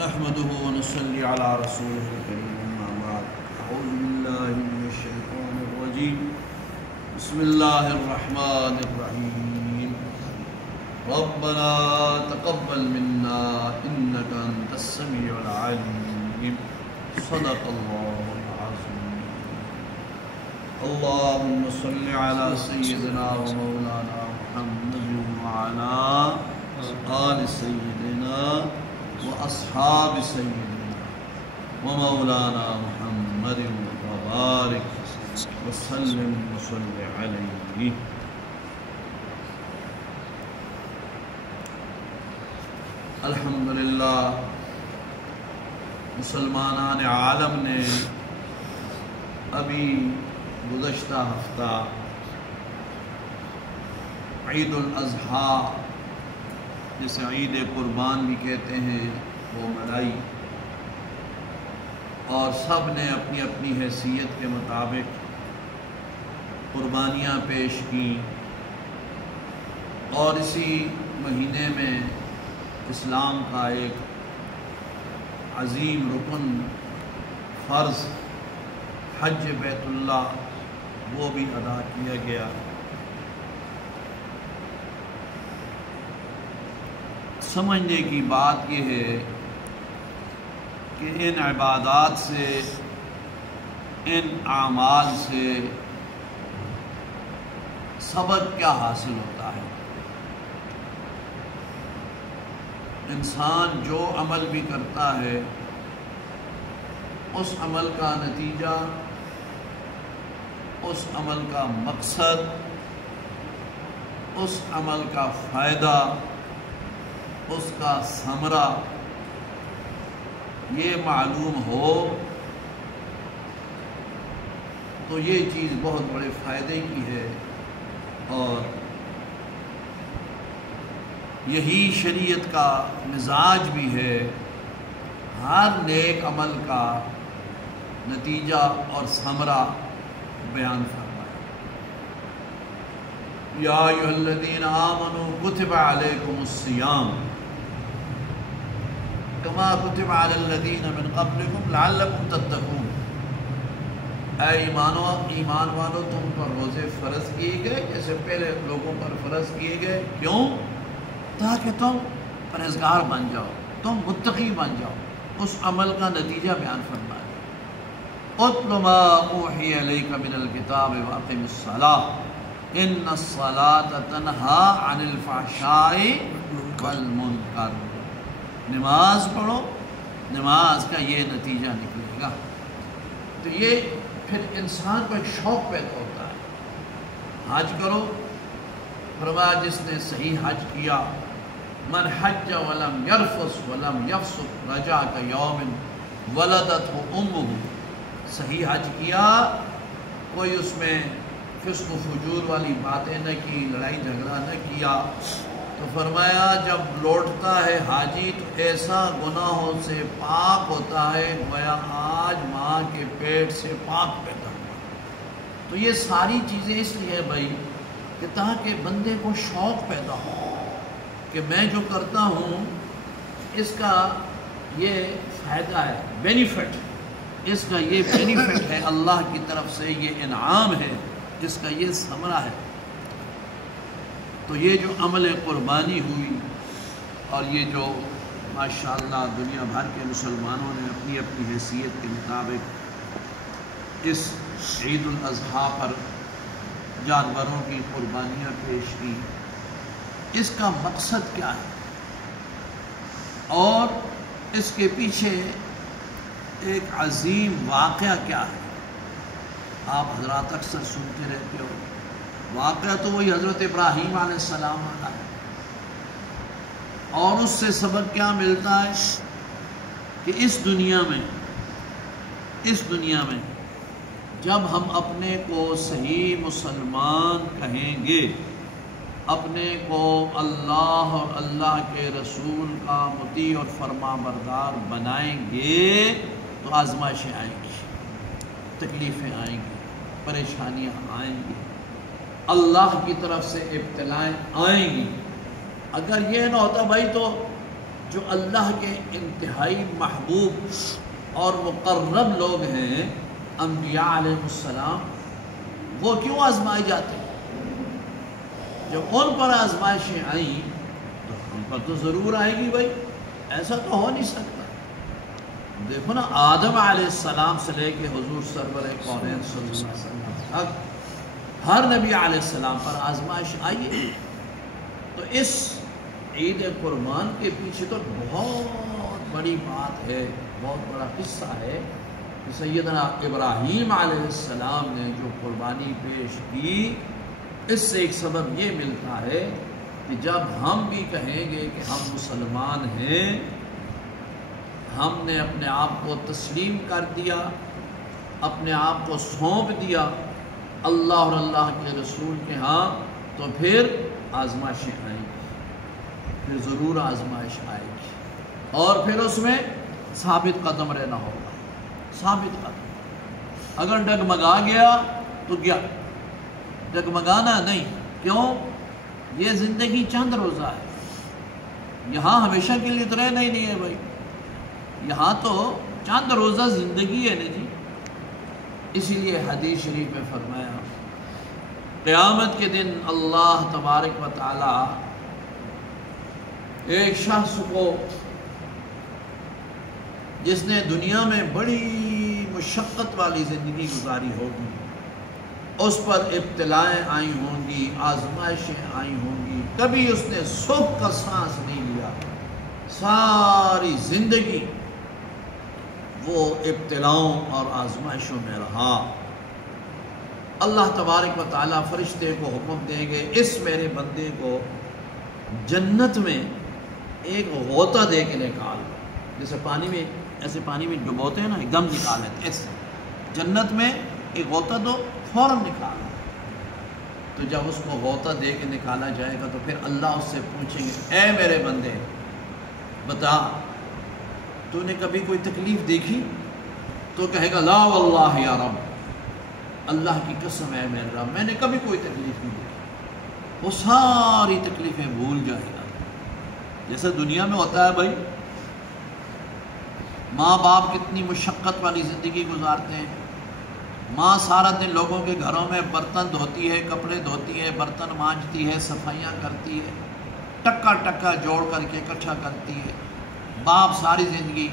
نحمده ونصلي على رسوله الكريم أما بعد أعوذ بالله من الشيطان الرجيم بسم الله الرحمن الرحيم ربنا تقبل منا إنك أنت السميع العليم صدق الله العظيم اللهم صل على سيدنا ومولانا محمد وعلى آل سيدنا وأصحاب سيدنا ومولانا محمد وبارك وسلم وصل عليه. الحمدللہ مسلمانان عالم نے ابھی گزشتہ ہفتہ عید الاضحیٰ جسے عید قربان بھی کہتے ہیں وہ منائی، اور سب نے اپنی اپنی حیثیت کے مطابق قربانیاں پیش کی، اور اسی مہینے میں اسلام کا ایک عظیم رکن فرض حج بیت اللہ وہ بھی ادا کیا گیا۔ سمجھنے کی بات یہ ہے کہ ان عبادات سے، ان اعمال سے سبق کیا حاصل ہوتا ہے۔ انسان جو عمل بھی کرتا ہے اس عمل کا نتیجہ، اس عمل کا مقصد، اس عمل کا فائدہ، اس کا ثمرہ یہ معلوم ہو تو یہ چیز بہت بڑے فائدے کی ہے، اور یہی شریعت کا مزاج بھی ہے۔ ہر نیک عمل کا نتیجہ اور ثمرہ بیان فرمایا۔ یا ایھا الذین آمنوا کتب علیکم الصیام کما کتب علی الذین من قبلکم لعلکم تتقون۔ اے ایمان والو، تم پر روزے فرض کیے گئے جیسے پہلے لوگوں پر فرض کیے گئے۔ کیوں؟ تاکہ تم پرہیزگار بن جاؤ، تم متقی بن جاؤ۔ اس عمل کا نتیجہ بیان فرمایا۔ اتل ما اوحی الیک من الکتاب واقم الصلاۃ ان الصلاۃ تنہی عن الفحشاء والمنکر۔ نماز پڑھو، نماز کا یہ نتیجہ نکلے گا۔ تو یہ پھر انسان کو ایک شوق پیدا ہوتا ہے۔ حج کرو، فرمایا جس نے صحیح حج کیا، من حج ولم یرفث ولم یفسق رجع کیوم ولدتہ امہ۔ صحیح حج کیا، کوئی اس میں فسق و فجور والی باتیں نہ کی، لڑائی جھگڑا نہ کیا، تو فرمایا جب لوٹتا ہے حاجی تو ایسا گناہوں سے پاک ہوتا ہے گویا آج ماں کے پیٹ سے پاک پیدا ہوا۔ تو یہ ساری چیزیں اس لیے بھائی کہ تاکہ بندے کو شوق پیدا ہو کہ میں جو کرتا ہوں اس کا یہ فائدہ ہے، بینیفٹ، اس کا یہ بینیفٹ ہے، اللہ کی طرف سے یہ انعام ہے، اس کا یہ ثمرہ ہے۔ تو یہ جو عمل قربانی ہوئی، اور یہ جو ماشاءاللہ دنیا بھر کے مسلمانوں نے اپنی اپنی حیثیت کے مطابق اس عید الاضحیٰ پر جانوروں کی قربانیاں پیش کی، اس کا مقصد کیا ہے اور اس کے پیچھے ایک عظیم واقعہ کیا ہے؟ آپ حضرات اکثر سنتے رہتے ہو، واقعہ تو وہی حضرت ابراہیم علیہ السلام والا ہے، اور اس سے سبق کیا ملتا ہے کہ اس دنیا میں جب ہم اپنے کو صحیح مسلمان کہیں گے، اپنے کو اللہ اور اللہ کے رسول کا مطیع اور فرما بردار بنائیں گے تو آزمائشیں آئیں گی، تکلیفیں آئیں گی، پریشانیاں آئیں گی، اللہ کی طرف سے ابتلائیں آئیں گی۔ اگر یہ نہ ہوتا بھائی تو جو اللہ کے انتہائی محبوب اور مقرب لوگ ہیں انبیاء علیہ السلام، وہ کیوں آزمائے جاتے ہیں؟ جب ان پر آزمائشیں آئیں تو ہم پر تو ضرور آئے گی بھائی، ایسا تو ہو نہیں سکتا۔ دیکھو نا، آدم علیہ السلام سے لے کے حضور سرور کونین صلی اللہ علیہ وسلم تک ہر نبی علیہ السلام پر آزمائش آئی ہے۔ تو اس عید قربان کے پیچھے تو بہت بڑی بات ہے، بہت بڑا قصہ ہے کہ سیدنا ابراہیم علیہ السلام نے جو قربانی پیش کی، اس سے ایک سبب یہ ملتا ہے کہ جب ہم بھی کہیں گے کہ ہم مسلمان ہیں، ہم نے اپنے آپ کو تسلیم کر دیا، اپنے آپ کو سونپ دیا اللہ اور اللہ کے رسول کے ہاں، تو پھر آزمائشیں آئیں گی، پھر ضرور آزمائش آئے گی، اور پھر اس میں ثابت قدم رہنا ہوگا۔ ثابت قدم، اگر ڈگمگا گیا تو گیا، ڈگمگانا نہیں۔ کیوں؟ یہ زندگی چند روزہ ہے، یہاں ہمیشہ کے لیے تو رہنا ہی نہیں ہے بھائی، یہاں تو چند روزہ زندگی ہے نا جی۔ اسی لیے حدیث شریف میں فرمایا، قیامت کے دن اللہ تبارک و تعالی ایک شخص کو جس نے دنیا میں بڑی مشقت والی زندگی گزاری ہوگی، اس پر ابتلائیں آئی ہوں گی، آزمائشیں آئی ہوں گی، کبھی اس نے سکھ کا سانس نہیں لیا، ساری زندگی وہ ابتلاؤں اور آزمائشوں میں رہا۔ اللہ تبارک و تعالیٰ فرشتے کو حکم دیں گے، اس میرے بندے کو جنت میں ایک غوطہ دے کے نکال، جیسے پانی میں، ایسے پانی میں ڈبوتے ہیں نا، ایک دم نکال لیتے، ایسے جنت میں ایک غوطہ دو، فوراً نکالا۔ تو جب اس کو غوطہ دے کے نکالا جائے گا تو پھر اللہ اس سے پوچھیں گے، اے میرے بندے بتا، تو نے کبھی کوئی تکلیف دیکھی؟ تو کہے گا لا واللہ یا رب، اللہ کی قسم ہے میرے رب، میں نے کبھی کوئی تکلیف نہیں دیکھی۔ وہ ساری تکلیفیں بھول جائے گا، جیسے دنیا میں ہوتا ہے بھائی، ماں باپ کتنی مشقت والی زندگی گزارتے ہیں، ماں سارا دن لوگوں کے گھروں میں برتن دھوتی ہے، کپڑے دھوتی ہے، برتن مانجتی ہے، صفائیاں کرتی ہے، ٹکا ٹکا جوڑ کر کے اکٹھا کرتی ہے۔ باپ ساری زندگی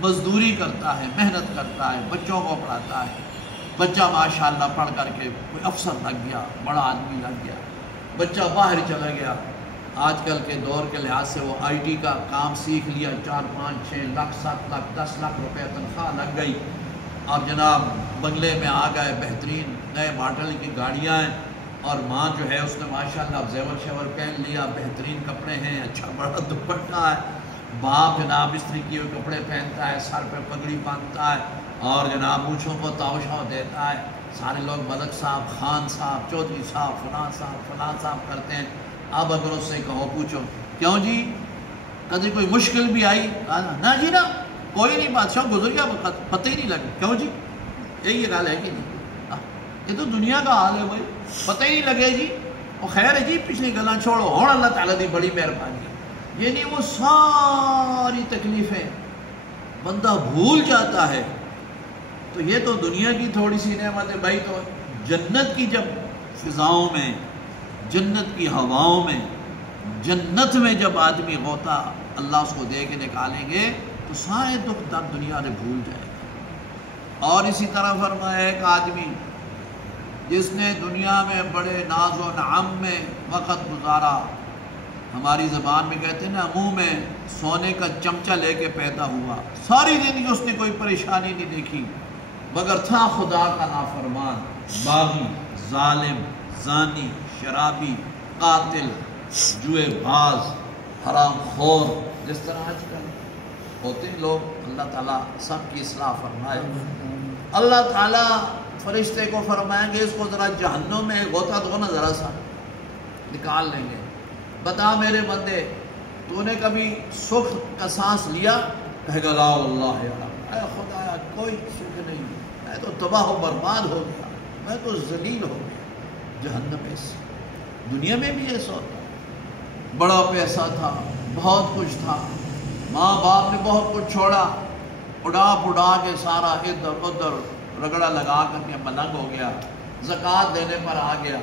مزدوری کرتا ہے، محنت کرتا ہے، بچوں کو پڑھاتا ہے، بچہ ماشاءاللہ پڑھ کر کے کوئی افسر لگ گیا، بڑا آدمی لگ گیا، بچہ باہر چلا گیا، آج کل کے دور کے لحاظ سے وہ آئی ٹی کا کام سیکھ لیا، 4 5 6 لاکھ 7 لاکھ 10 لاکھ روپے تنخواہ لگ گئی، اور جناب بنگلے میں آ گئے، بہترین نئے ماڈل کی گاڑیاں ہیں، اور ماں جو ہے اس نے ماشاءاللہ زیور شیور پہن لیا، بہترین کپڑے ہیں، اچھا بڑا دوپٹہ ہے، باپ جناب استری کیے ہوئے کپڑے پہنتا ہے، سر پہ پگڑی باندھتا ہے، اور جناب مونچھوں کو تاؤشاؤ دیتا ہے، سارے لوگ ملک صاحب، خان صاحب، چودھری صاحب، فلاں صاحب کرتے ہیں۔ اب اگر اس سے کہو، پوچھو کیوں جی کبھی کوئی مشکل بھی آئی؟ نہ جی نہ، کوئی نہیں، بادشاہ گزر گیا، پتہ ہی نہیں لگا۔ کیوں جی؟ یہی یہ گال ہے کہ نہیں؟ یہ تو دنیا کا حال ہے بھائی، پتہ ہی نہیں لگے جی، وہ خیر ہے جی، پچھلی گلاں چھوڑو، ہوں اللہ تعالیٰ دی بڑی مہربانی ہے۔ یہ نہیں، وہ ساری تکلیفیں بندہ بھول جاتا ہے۔ تو یہ تو دنیا کی تھوڑی سی نعمت ہے بھائی، تو جنت کی جب فضاؤں میں، جنت کی ہواؤں میں، جنت میں جب آدمی غوطہ اللہ اس کو دے کے نکالیں گے تو سارے دکھ درد دنیا سے بھول جائے گا۔ اور اسی طرح فرمایا ایک آدمی جس نے دنیا میں بڑے ناز و نعم میں وقت گزارا، ہماری زبان میں کہتے ہیں نا، منہ میں سونے کا چمچہ لے کے پیدا ہوا، ساری زندگی اس نے کوئی پریشانی نہیں دیکھی، مگر تھا خدا کا نافرمان، باغی، ظالم، زانی، شرابی، قاتل، جوئے باز، حرام خور، جس طرح آج کل ہوتے ہیں لوگ۔ اللہ تعالیٰ سب کی اصلاح فرمائے۔ اللہ تعالیٰ فرشتے کو فرمائیں گے، اس کو ذرا جہنم میں غوطہ دو نا، ذرا سا نکال لیں گے، بتا میرے بندے تو نے کبھی سکھ کا سانس لیا؟ کہے گا لا واللہ یا رب، اے خدایا کوئی سکھ نہیں، میں تو تباہ و برباد ہو گیا، میں تو ذلیل ہو گیا۔ جہنم ایسے، دنیا میں بھی ایسا ہوتا ہے، بڑا پیسہ تھا، بہت کچھ تھا، ماں باپ نے بہت کچھ چھوڑا، اڑا کے سارا ادھر ادھر رگڑا لگا کر کے ملنگ ہو گیا، زکوٰۃ دینے پر آ گیا،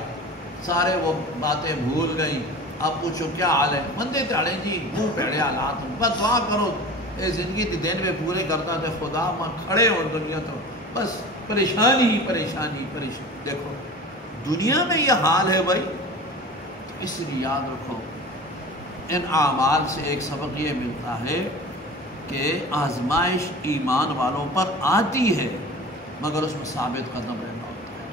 سارے وہ باتیں بھول گئی۔ اب پوچھو کیا حال ہے؟ مندے تھڑے جی، منہ پیڑے حالات ہوں، بس دعا کرو اے زندگی کے دن میں پورے کرتا تھے خدا ماں کھڑے ہو دنیا تو بس پریشانی ہی پریشانی پریشانی۔ دیکھو دنیا میں یہ حال ہے بھائی، اس لیے یاد رکھو ان اعمال سے ایک سبق یہ ملتا ہے کہ آزمائش ایمان والوں پر آتی ہے مگر اس میں ثابت قدم رہنا ہوتا ہے۔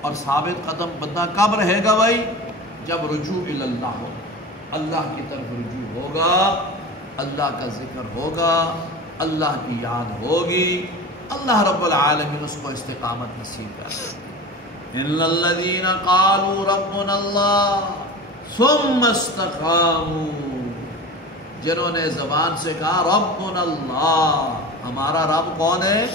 اور ثابت قدم بندہ کب رہے گا بھائی؟ جب رجوع اللہ ہو، اللہ کی طرف رجوع ہوگا، اللہ کا ذکر ہوگا، اللہ کی یاد ہوگی، اللہ رب العالمین اس کو استقامت نصیب کرے۔ ان الذین قالوا ربنا اللہ ثم استقاموا، جنہوں نے زبان سے کہا ربنا اللہ، ہمارا رب کون ہے؟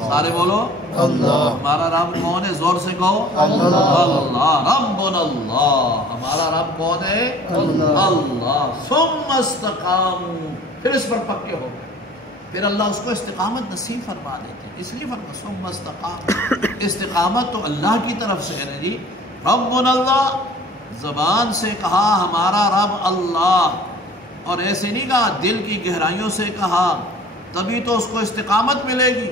سارے بولو اللہ۔ ہمارا رب کون ہے؟ زور سے کہو اللہ۔ اللہ ربنا اللہ، ہمارا رب کون ہے؟ اللہ۔ ثم استقاموا، پھر اس پر پکے ہو گئے، پھر اللہ اس کو استقامت نصیب فرما دیتے ہیں۔ اس لیے فرمایا ثم استقاموا، استقامت تو اللہ کی طرف سے ہے جی۔ ربنا اللہ، زبان سے کہا ہمارا رب اللہ، اور ایسے نہیں کہا، دل کی گہرائیوں سے کہا، تبھی تو اس کو استقامت ملے گی۔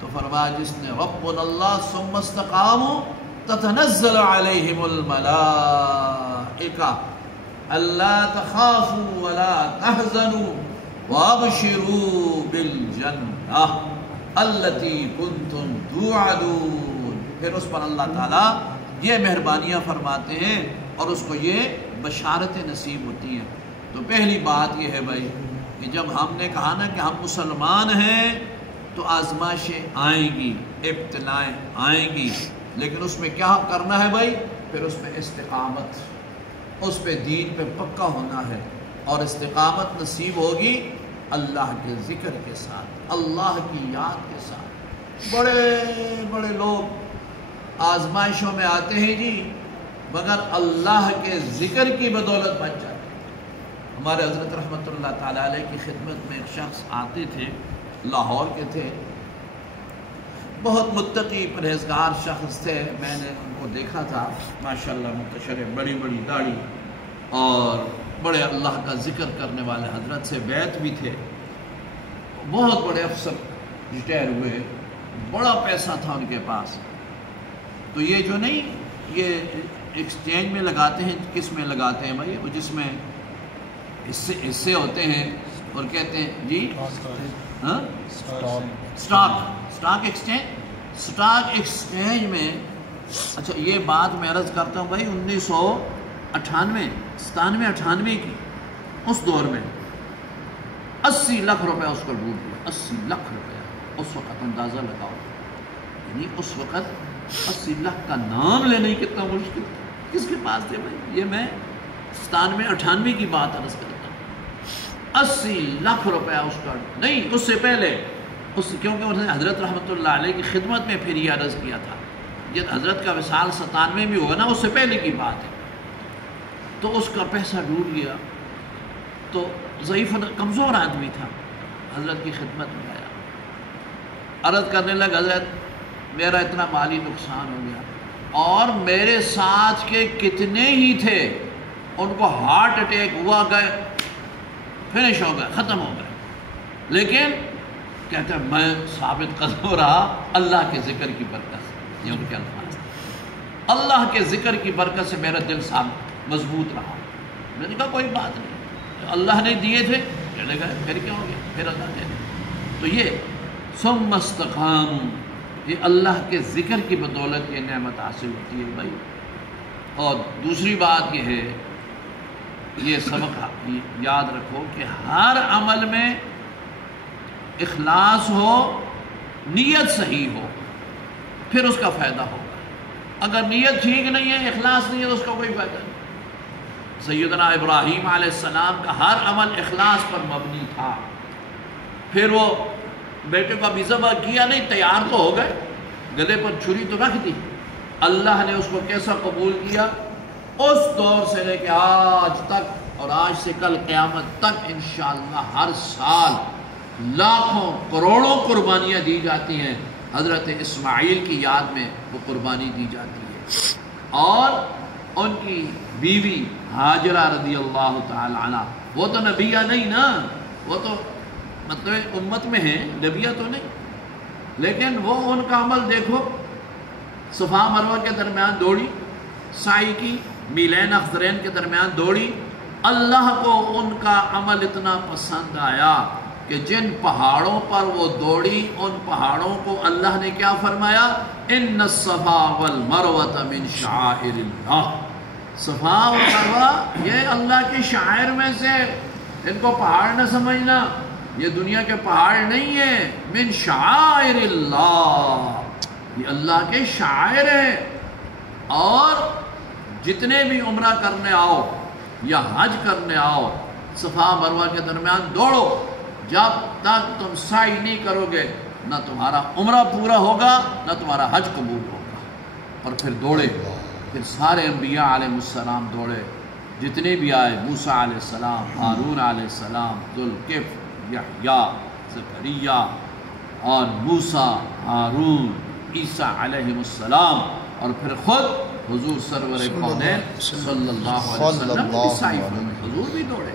تو فرمایا جس نے ربنا اللہ ثم استقاموا تتنزل علیہم الملائکہ الا تخافوا ولا تحزنوا وابشروا بالجنہ التی کنتم توعدون۔ پھر اس پر اللہ تعالیٰ یہ مہربانیاں فرماتے ہیں اور اس کو یہ بشارتیں نصیب ہوتی ہیں۔ تو پہلی بات یہ ہے بھائی کہ جب ہم نے کہا نا کہ ہم مسلمان ہیں تو آزمائشیں آئیں گی، ابتلائیں آئیں گی، لیکن اس میں کیا کرنا ہے بھائی؟ پھر اس میں استقامت، اس پہ دین پہ پکا ہونا ہے، اور استقامت نصیب ہوگی اللہ کے ذکر کے ساتھ، اللہ کی یاد کے ساتھ۔ بڑے بڑے لوگ آزمائشوں میں آتے ہیں جی، مگر اللہ کے ذکر کی بدولت بچ جاتے ہیں۔ ہمارے حضرت رحمۃ اللہ تعالیٰ علیہ کی خدمت میں ایک شخص آتے تھے، لاہور کے تھے، بہت متقی پرہیزگار شخص تھے، میں نے ان کو دیکھا تھا، ماشاءاللہ متشرف، بڑی بڑی داڑھی اور بڑے اللہ کا ذکر کرنے والے، حضرت سے بیعت بھی تھے، بہت بڑے افسر ریٹائر ہوئے، بڑا پیسہ تھا ان کے پاس۔ تو یہ جو نہیں، یہ ایکسچینج میں لگاتے ہیں، کس میں لگاتے ہیں بھائی؟ وہ جس میں حصے ہوتے ہیں اور کہتے ہیں جی سٹاک ایکسچینج میں۔ اچھا یہ بات میں عرض کرتا ہوں بھائی 1998 کی اس دور میں 80 لاکھ روپے اس کو ڈوب گیا، 80 لاکھ روپے اس وقت، اندازہ لگاؤ، یعنی اس وقت 80 لاکھ کا نام لینا ہی کتنا مشکل، کس کے پاس تھے بھائی؟ یہ میں 97-98 کی بات عرض کرتا ہوں۔ 80 لاکھ روپے اس کا نہیں، اس سے پہلے کیونکہ انہوں نے حضرت رحمۃ اللہ علیہ کی خدمت میں پھر یہ عرض کیا تھا، جب حضرت کا وصال 97 میں ہوگا نا، اس سے پہلے کی بات ہے، تو اس کا پیسہ ڈوب گیا۔ تو ضعیف کمزور آدمی تھا، حضرت کی خدمت میں آیا، عرض کرنے لگا حضرت میرا اتنا مالی نقصان ہو گیا، اور میرے ساتھ کے کتنے ہی تھے ان کو ہارٹ اٹیک ہوا، گئے، فنش ہو گئے، ختم ہو گئے، لیکن کہتے ہیں میں ثابت قدم رہا اللہ کے ذکر کی برکت سے۔ یہ ان کے الفاظ، اللہ کے ذکر کی برکت سے میرا دل مضبوط رہا۔ میں نے کہا کوئی بات نہیں، اللہ نے دیے تھے چلے گئے، پھر کیا ہو گیا، پھر اللہ نے دیا۔ تو یہ ثم استقاموا، یہ اللہ کے ذکر کی بدولت یہ نعمت حاصل ہوتی ہے بھائی۔ اور دوسری بات یہ ہے، یہ سبق یاد رکھو کہ ہر عمل میں اخلاص ہو، نیت صحیح ہو، پھر اس کا فائدہ ہوگا۔ اگر نیت ٹھیک نہیں ہے، اخلاص نہیں ہے، تو اس کا کوئی فائدہ نہیں۔ سیدنا ابراہیم علیہ السلام کا ہر عمل اخلاص پر مبنی تھا، پھر وہ بیٹے کو ابھی ذبح کیا نہیں، تیار تو ہو گئے، گلے پر چھری تو رکھ دی، اللہ نے اس کو کیسا قبول کیا، اس دور سے لے کے آج تک اور آج سے کل قیامت تک انشاءاللہ ہر سال لاکھوں کروڑوں قربانیاں دی جاتی ہیں، حضرت اسماعیل کی یاد میں وہ قربانی دی جاتی ہے، اور ان کی بیوی ہاجرہ رضی اللہ تعالی عنہ، وہ تو نبیہ نہیں نا، وہ تو مطلب امت میں ہیں، نبیہ تو نہیں، لیکن وہ ان کا عمل دیکھو، صفا مروہ کے درمیان دوڑی، سعی کی، میلین اخضرین کے درمیان دوڑی، اللہ کو ان کا عمل اتنا پسند آیا کہ جن پہاڑوں پر وہ دوڑی ان پہاڑوں کو اللہ نے کیا فرمایا؟ ان الصفا والمروہ من شعائر اللہ، صفا اور مروہ یہ اللہ کے شاعر میں سے، ان کو پہاڑ نہ سمجھنا، یہ دنیا کے پہاڑ نہیں ہیں، من شعائر اللہ، یہ اللہ کے شاعر ہیں۔ اور جتنے بھی عمرہ کرنے آؤ یا حج کرنے آؤ، صفا مروہ کے درمیان دوڑو، جب تک تم سعی نہیں کرو گے نہ تمہارا عمرہ پورا ہوگا نہ تمہارا حج قبول ہوگا۔ اور پھر دوڑے، پھر سارے انبیاء علیہ السلام دوڑے، جتنے بھی آئے، موسیٰ علیہ السلام، ہارون علیہ السلام، ذوالکفل، یحییٰ، زکریا اور موسیٰ، ہارون، عیسیٰ علیہ السلام، اور پھر خود حضور سرور کونین صلی اللہ علیہ وسلم بھی سعی فرمائے، حضور بھی دوڑے۔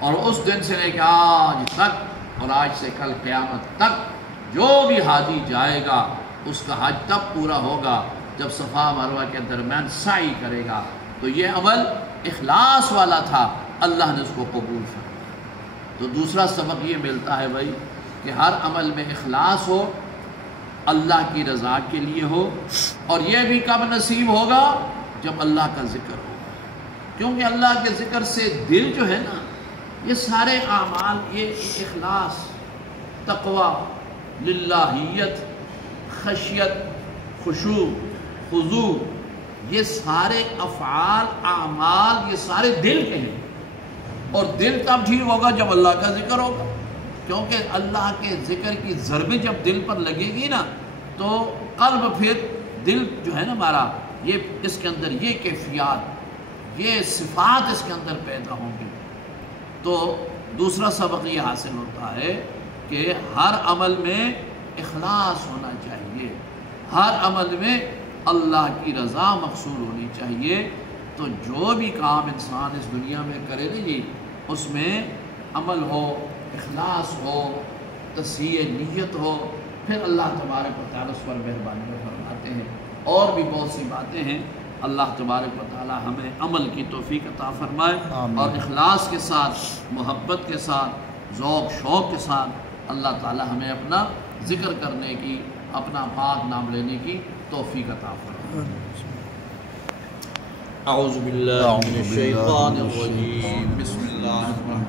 اور اس دن سے لے کے آج تک اور آج سے کل قیامت تک جو بھی حاجی جائے گا اس کا حج تب پورا ہوگا جب صفا مروہ کے درمیان سعی کرے گا۔ تو یہ عمل اخلاص والا تھا، اللہ نے اس کو قبول فرمایا۔ تو دوسرا سبق یہ ملتا ہے بھائی کہ ہر عمل میں اخلاص ہو، اللہ کی رضا کے لیے ہو، اور یہ بھی کب نصیب ہوگا؟ جب اللہ کا ذکر ہوگا، کیونکہ اللہ کے ذکر سے دل جو ہے نا، یہ سارے اعمال، یہ اخلاص، تقوی، للہیت، خشیت، خشوع، خضوع، یہ سارے افعال، اعمال، یہ سارے دل کے ہیں، اور دل تب ٹھیک ہوگا جب اللہ کا ذکر ہوگا، کیونکہ اللہ کے ذکر کی ضربیں جب دل پر لگے گی نا تو قلب، پھر دل جو ہے نا ہمارا، یہ اس کے اندر یہ کیفیات، یہ صفات اس کے اندر پیدا ہوں گی۔ تو دوسرا سبق یہ حاصل ہوتا ہے کہ ہر عمل میں اخلاص ہونا چاہیے، ہر عمل میں اللہ کی رضا مقصود ہونی چاہیے۔ تو جو بھی کام انسان اس دنیا میں کرے نا جی، اس میں عمل ہو، اخلاص ہو، تصحیح نیت ہو، پھر اللہ تبارک و تعالیٰ اس پر مہربانی فرماتے ہیں۔ اور بھی بہت سی باتیں ہیں، اللہ تبارک و تعالیٰ ہمیں عمل کی توفیق عطا فرمائے، اور اخلاص کے ساتھ، محبت کے ساتھ، ذوق شوق کے ساتھ اللہ تعالیٰ ہمیں اپنا ذکر کرنے کی، اپنا پاک نام لینے کی توفیق عطا فرمائے۔ اعوذ باللہ من الشیطان الرجیم، بسم اللہ الرحمن